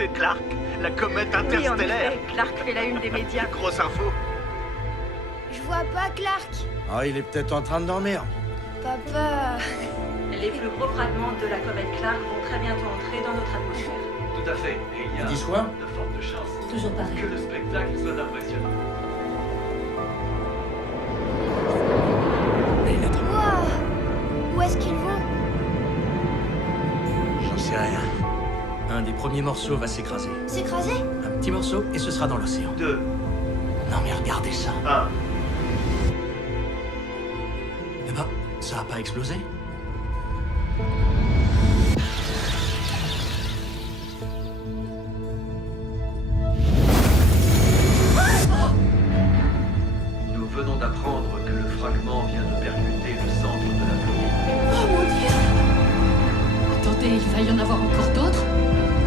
C'est Clark, la comète Oui, en interstellaire. effet, Clark fait la une des médias. Grosse info. Je vois pas Clark. Ah, il est peut-être en train de dormir. Papa... Les plus gros fragments de la comète Clark vont très bientôt entrer dans notre atmosphère. Tout à fait. Et il y a Dis quoi? de fortes chances Toujours pareil. que le spectacle soit impressionnant. Wow. Où est-ce qu'ils vont? J'en sais rien. Un des premiers morceaux va s'écraser. S'écraser? Un petit morceau et ce sera dans l'océan. 2, Non mais regardez ça. 1. Eh ben, ça a pas explosé? Nous venons d'apprendre que le fragment vient de percuter le centre de la Floride. Oh mon Dieu! Attendez, il va y en avoir encore d'autres?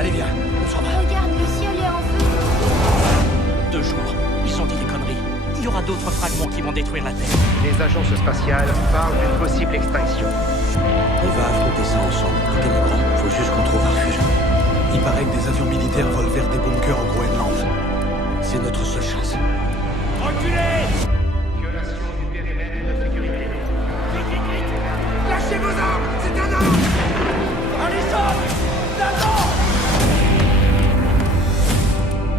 Allez, viens, on s'en va. Regarde, le ciel est en feu. 2 jours. Ils ont dit des conneries. Il y aura d'autres fragments qui vont détruire la Terre. Les agences spatiales parlent d'une possible extinction. On va affronter ça ensemble. Ok, mon grand? Faut juste qu'on trouve un refuge. Il paraît que des avions militaires volent vers des bunkers au Groenland. C'est notre seule chance. Violation du périmètre de sécurité. Lâchez vos armes! C'est un homme! Allison!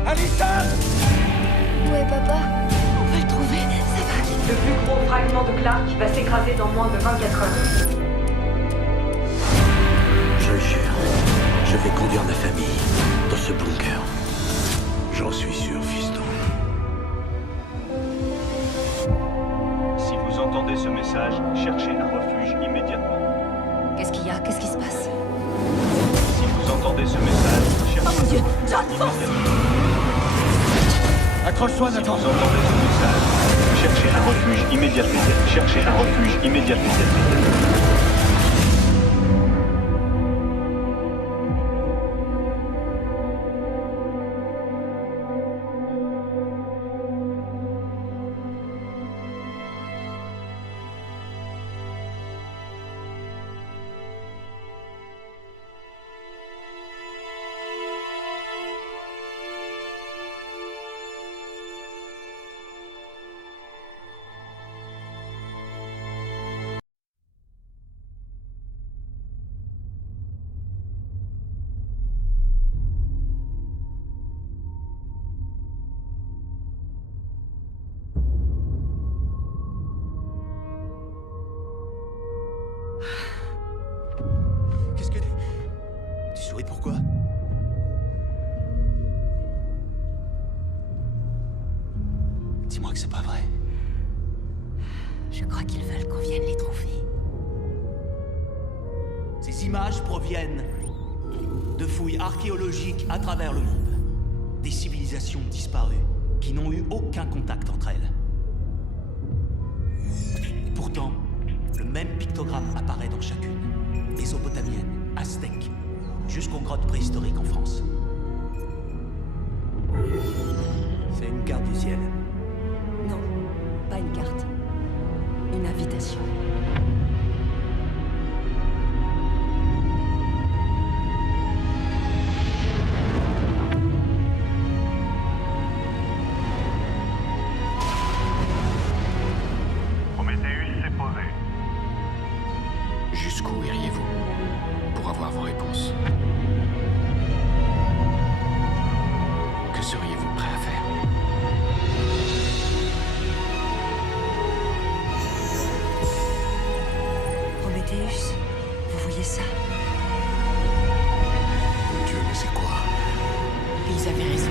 Allison! Où est papa? On va le trouver, ça va. Le plus gros fragment de Clark va s'écraser dans moins de 24 heures. Je le jure, je vais conduire ma famille dans ce bunker. J'en suis sûr, fiston. Si vous entendez ce message, cherchez un refuge immédiatement. Qu'est-ce qu'il y a? Qu'est-ce qui se passe? Si vous entendez ce message, cherchez Oh mon Dieu! John, un fonce! refuge immédiatement. Accroche-toi, Si Nathan. vous entendez ce message, cherchez un refuge immédiatement. Cherchez un refuge immédiatement. Qu'est-ce que... Tu souris pourquoi? Dis-moi que c'est pas vrai. Je crois qu'ils veulent qu'on vienne les trouver. Ces images proviennent de fouilles archéologiques à travers le monde. Des civilisations disparues qui n'ont eu aucun contact entre elles. Et pourtant, le même pictogramme apparaît dans chacune. Mésopotamienne, aztèque, jusqu'aux grottes préhistoriques en France. C'est une carte du ciel. Non, pas une carte. Une invitation. Prométhéeus s'est posé. Jusqu'où iriez-vous pour avoir vos réponses? Que seriez-vous prêt à faire? Prométhéeus, vous voyez ça? Mon Dieu, mais c'est quoi? Ils avaient raison.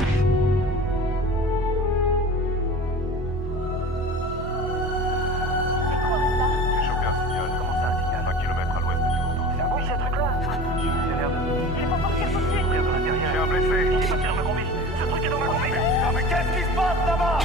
J'ai chopé un signal. Comment ça, un signal? 20 km à l'ouest du Bordeaux. C'est un bruit, ce truc-là? Il a l'air de... Il est pas sorti, de l'intérieur. J'ai un blessé. Il est parti dans ma combi. Ce truc est dans ma combi. Non, mais qu'est-ce qui se passe là-bas?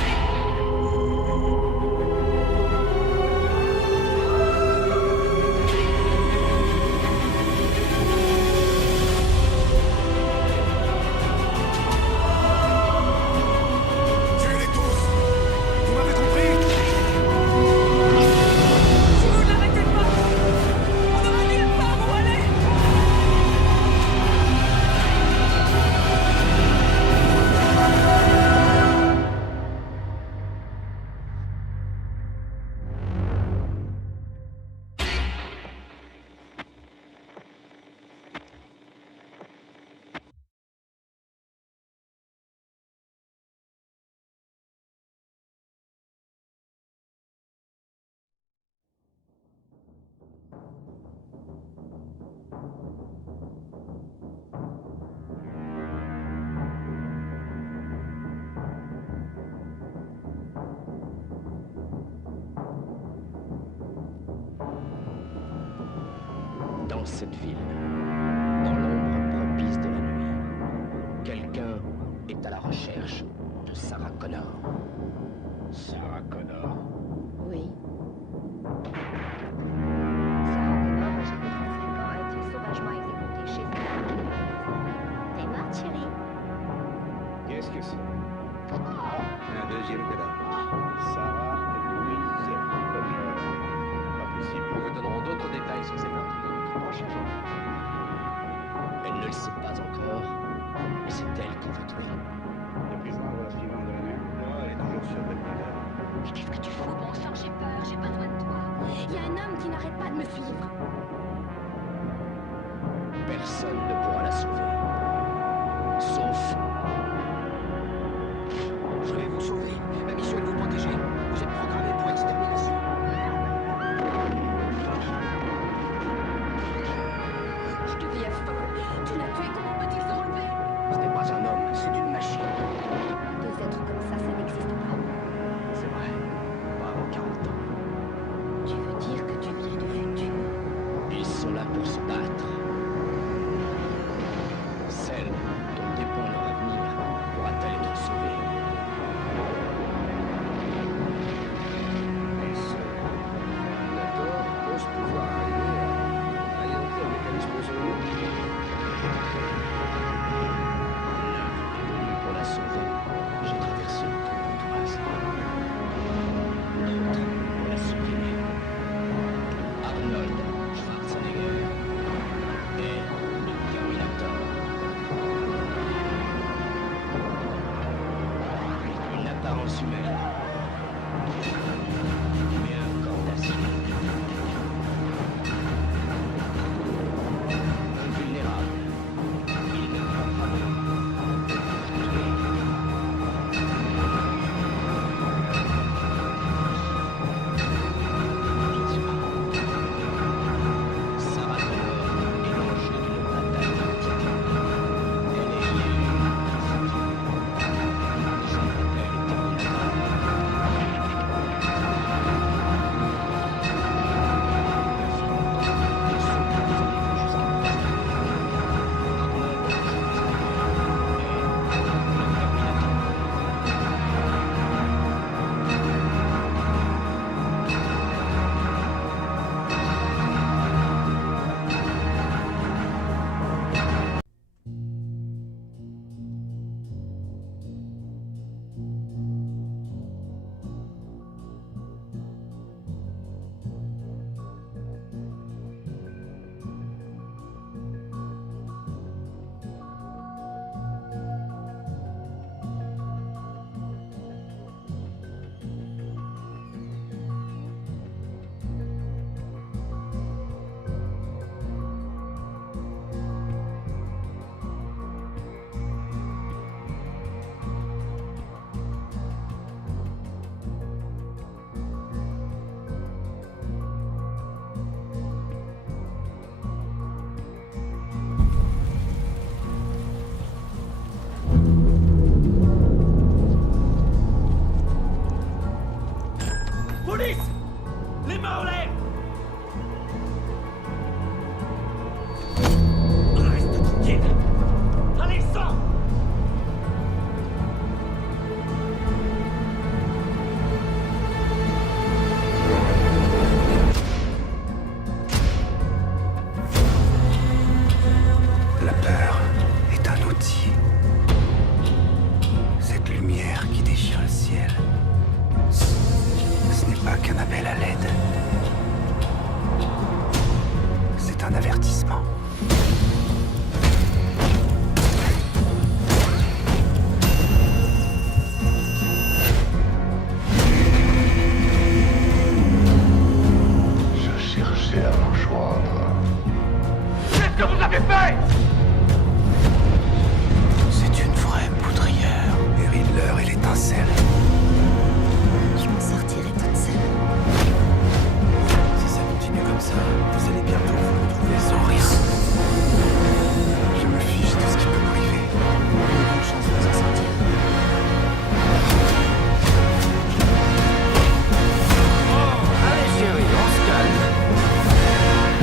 dans cette ville, dans l'ombre propice de la nuit, quelqu'un est à la recherche de Sarah Connor. Sarah Connor? Oui. Sarah Connor, âgée de 35 ans, a été sauvagement exécutée chez elle. T'es morte, chérie? Qu'est-ce que c'est? Un deuxième cadavre. Sarah Louise Connor. Pas possible. Nous vous donnerons d'autres détails sur ces meurtres dans notre prochain journal. Elle ne le sait pas encore, mais c'est elle qu'on veut trouver. Depuis juin, voilà suivante de la mer. Non, elle est toujours sur le bord. Mais qu'est-ce que tu fous, bon sang? J'ai peur, j'ai besoin de toi. Il y a un homme qui n'arrête pas de me suivre. Personne ne pourra la sauver. Sauf... Je vais vous sauver. Ma mission est de vous protéger. Vous êtes programmé pour extermination. Je deviens folle. Tu l'as tué, comment peux-tu s'enlever? Ce n'est pas un homme, c'est une machine. Deux êtres comme ça n'existe pas. C'est vrai. Pas avant 40 ans. Tu veux dire que tu viens du futur? Ils sont là pour se battre. Celle dont dépend leur avenir pourra-t-elle être sauvée? Et ce Terminator pense pouvoir arriver à alimenter un mécanisme zoonique. Pour la sauver, j'ai traversé le trou d'Antoise. L'autre pour la supprimer. Arnold Schwarzenegger et le Terminator. Une apparence humaine, mais un corps d'acier. Invulnérable, il ne prend pas de Sarah Connor est l'enjeu d'une bataille politique. Elle est l'élue principale. Je m'appelle Terminator. Police! Les mains en l'air! Reste tranquille! Allez, sors! La peur est un outil. Cette lumière qui déchire le ciel, ce n'est pas qu'un appel à l'aide. C'est un avertissement. Je cherchais à vous joindre. Qu'est-ce que vous avez fait? C'est une vraie poudrière. Et Riddler et l'étincelle. Je m'en sortirai toute seule. Si ça continue comme ça, vous allez bientôt vous retrouver sans rien. Je me fiche de ce qui peut m'arriver. Bonne chance de vous en sortir. Allez chérie, on se calme.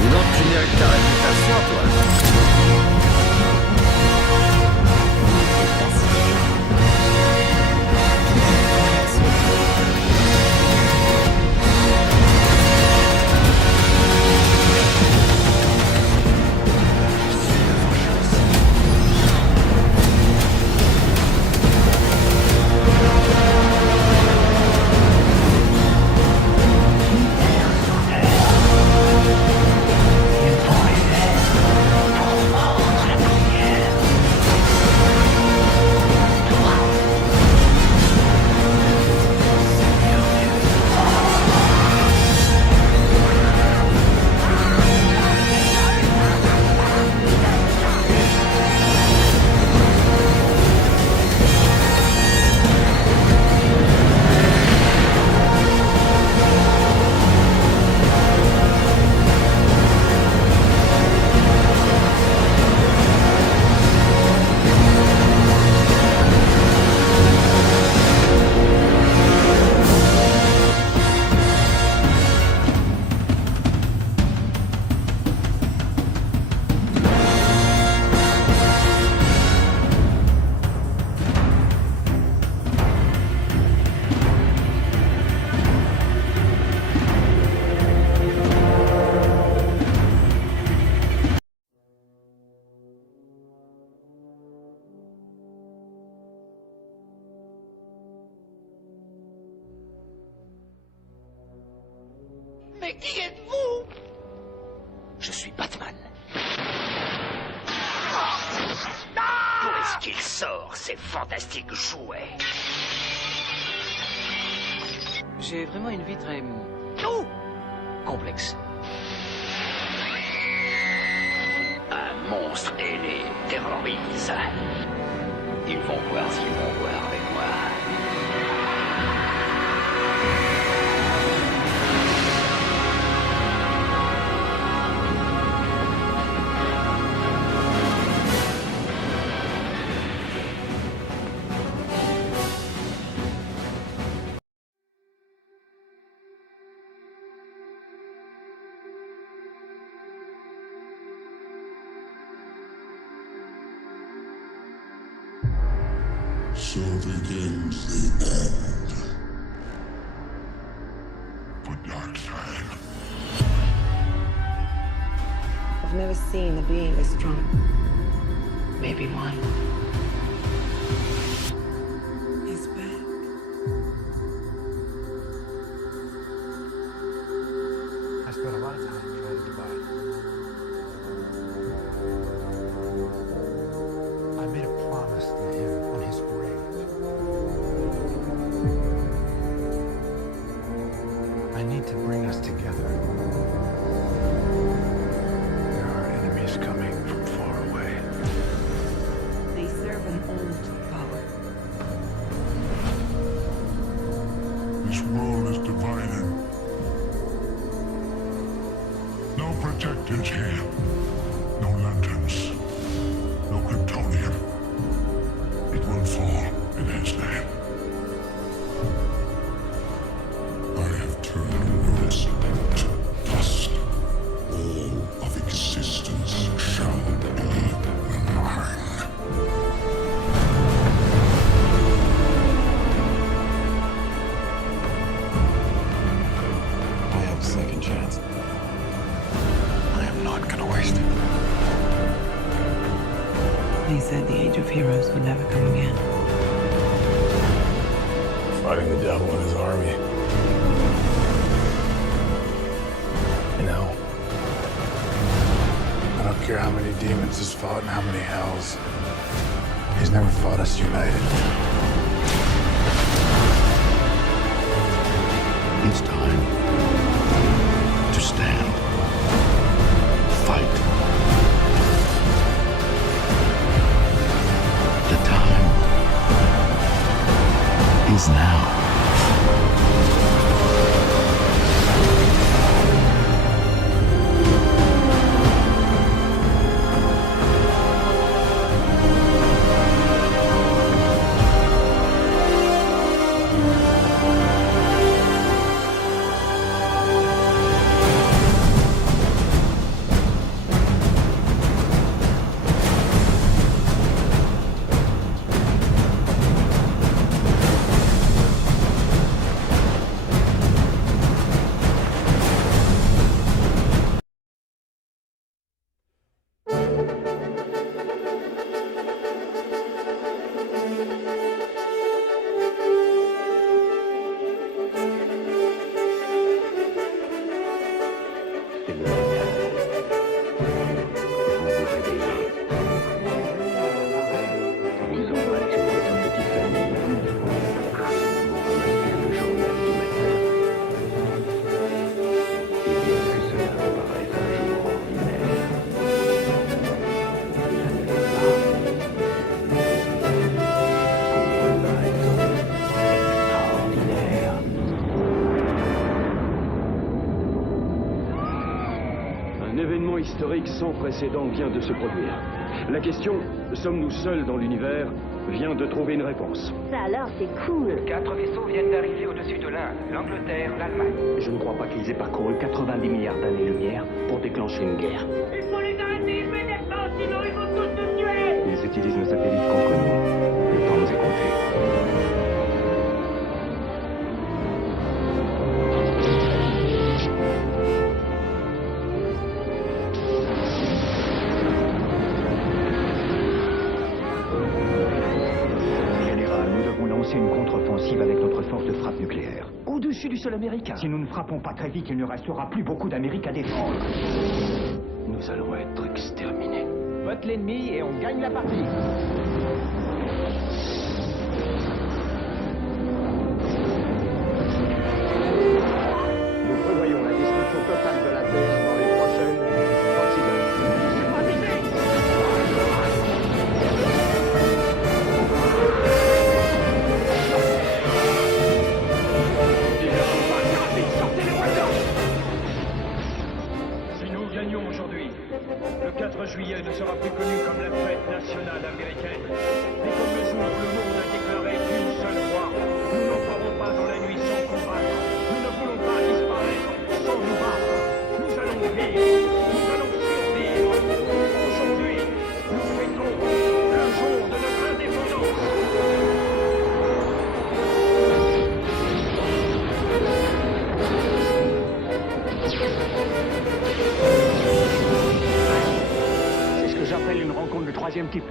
Dis donc tu mérites ta réputation. Mais qui êtes-vous? Je suis Batman. D'où est-ce qu'il sort, ces fantastiques jouets? J'ai vraiment une vie très... complexe. Un monstre ailé terrorise. Ils vont voir ce qu'ils vont voir avec moi. So begins the end for Darkseid. I've never seen a being this strong. Maybe one. He's back. I spent a lot of time trying to divide. I made a promise to him on his grave. I need to bring us together. There are enemies coming from far away. They serve an old power. This world is divided. No protectors here. No lanterns. No Kryptonian. It will fall in his name. I have turned roots to dust. All of existence shall be mine. I have a second chance. I am not gonna waste it. They said the Age of Heroes would never come again. Fighting the devil and his army. You know, I don't care how many demons he's fought and how many hells. He's never fought us united. It's time to stand. Fight. The time is now. Un événement historique sans précédent vient de se produire. La question, sommes-nous seuls dans l'univers, vient de trouver une réponse. Ça alors, c'est cool. 4 vaisseaux viennent d'arriver au-dessus de l'Inde, l'Angleterre, l'Allemagne. Je ne crois pas qu'ils aient parcouru 90 milliards d'années-lumière pour déclencher une guerre. Il faut les arrêter immédiatement, sinon ils vont tous nous tuer. Ils utilisent nos satellites contre nous. Le temps nous est compté. Général, nous devons lancer une contre-offensive avec notre force de frappe nucléaire. Où au-dessus du sol américain. Si nous ne frappons pas très vite, il ne restera plus beaucoup d'Amérique à défendre. Nous allons être exterminés. Vote l'ennemi et on gagne la partie. Nous prévoyons la destruction totale de la Terre dans les prochaines 36 heures. C'est pas visé. Si nous gagnons aujourd'hui, le 4 juillet ne sera plus connu comme la fête nationale américaine, mais comme le jour où le monde a déclaré d'une seule voix. Nous n'entrerons pas dans la nuit sans combattre. Nous ne voulons pas disparaître sans nous battre. Nous allons vivre. Nous allons survivre. Aujourd'hui, nous fêtons le jour de notre indépendance. C'est ce que j'appelle une rencontre de troisième type.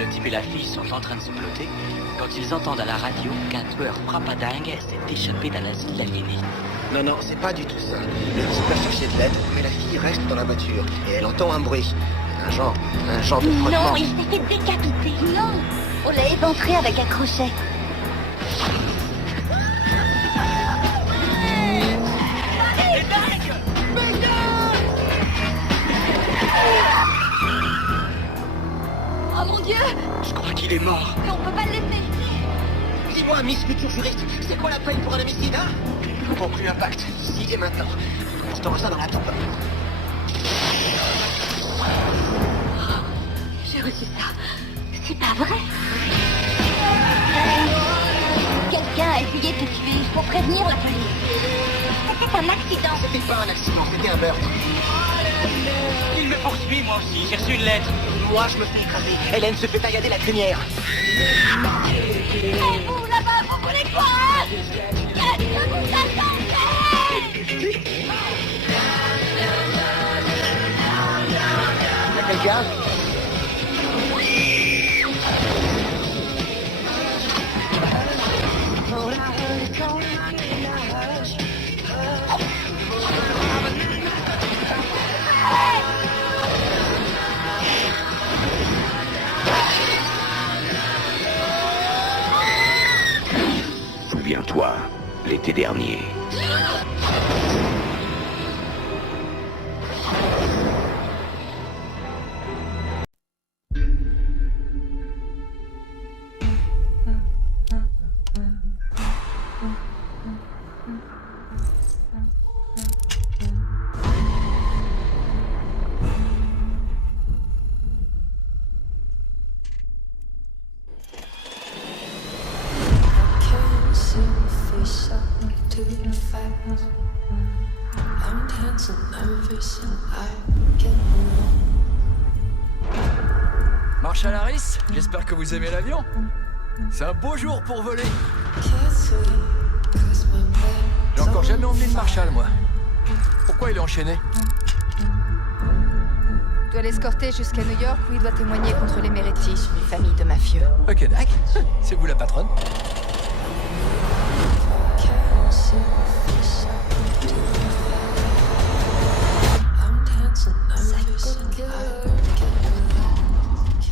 Le type et la fille sont en train de se ploter quand ils entendent à la radio qu'un tueur frappadingue s'est échappé d'un asile la nuit. Non, non, c'est pas du tout ça. Le type a cherché de l'aide, mais la fille reste dans la voiture. Et elle entend un bruit. Un genre de frottement. Non, il s'est fait décapiter. Non, on l'a éventré avec un crochet. Oh mon Dieu! Je crois qu'il est mort. Mais on peut pas le laisser. Dis-moi, Miss future juriste, c'est quoi la peine pour un homicide, hein? Nous n'avons plus un pacte, ici et maintenant. Je t'envoie ça dans la tombe. J'ai reçu ça. C'est pas vrai. Quelqu'un a essayé de te tuer. Il faut prévenir la police. C'était un accident. C'était pas un accident, c'était un meurtre. Il me poursuit, moi aussi. J'ai reçu une lettre. Moi, je me fais écraser. Hélène se fait taillader la crinière. Et vous, là-bas, vous voulez quoi, hein? Qu'est-ce que vous attendez? Y'a quelqu'un? Souviens-toi, l'été dernier. Marshall Harris, j'espère que vous aimez l'avion. C'est un beau jour pour voler. J'ai encore jamais emmené de Marshall, moi. Pourquoi il est enchaîné? Tu dois l'escorter jusqu'à New York où il doit témoigner contre les Meretti, une famille de mafieux. Ok, Dak. C'est vous la patronne.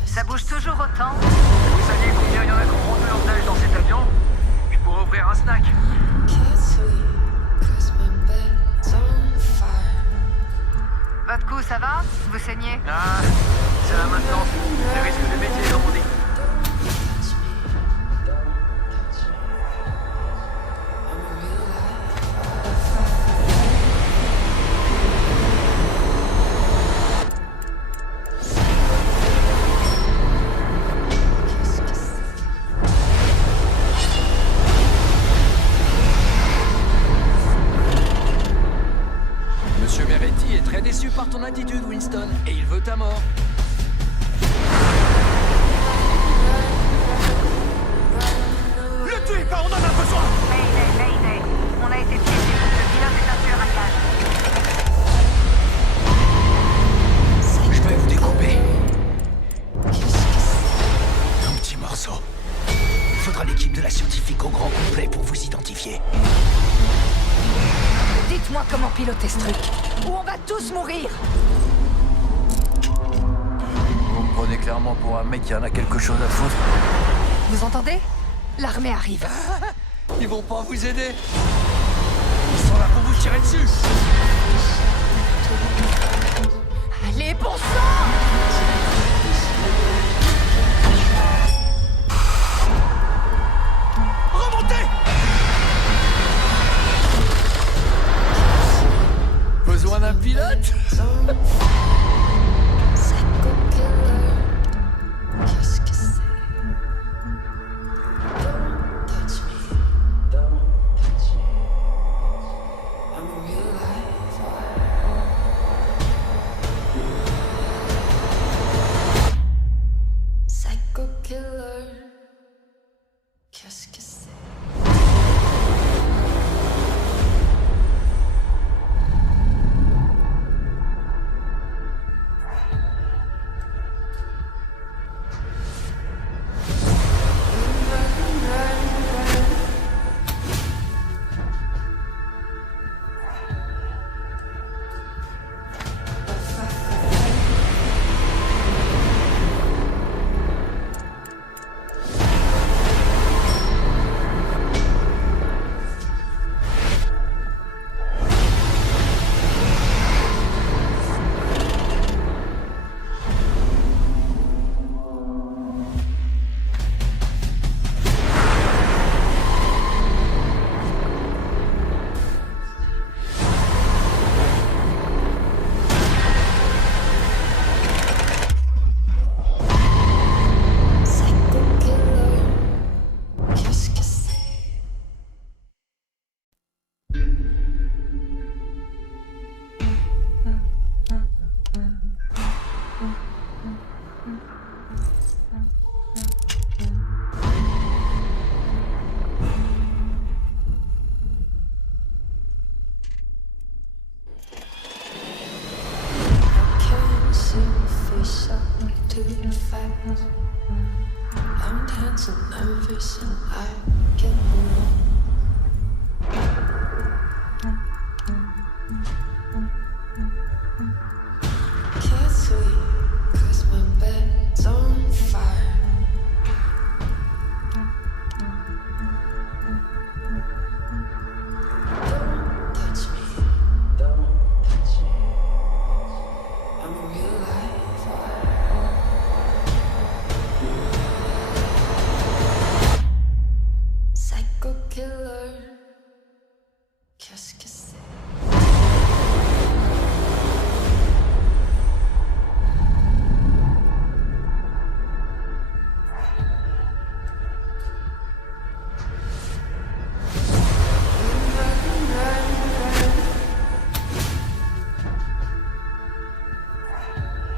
Ça bouge toujours autant. Vous saviez combien il y en a qui ont rendu leur neige dans cet avion? Je pourrais ouvrir un snack. Votre cou, ça va? Vous saignez? Ah, c'est la maintenance. Les risques de métier, comme on dit. tous mourir. Vous me prenez clairement pour un mec qui en a quelque chose à foutre. Vous entendez? L'armée arrive. Ils vont pas vous aider. Ils sont là pour vous tirer dessus. Allez, bon sang! Remontez! Besoin d'un pilote? Qu'est-ce que c'est? Touch me. Touch me. I'm a real life psycho killer. Qu'est-ce que c'est? To the fact I'm dancing nervous and I can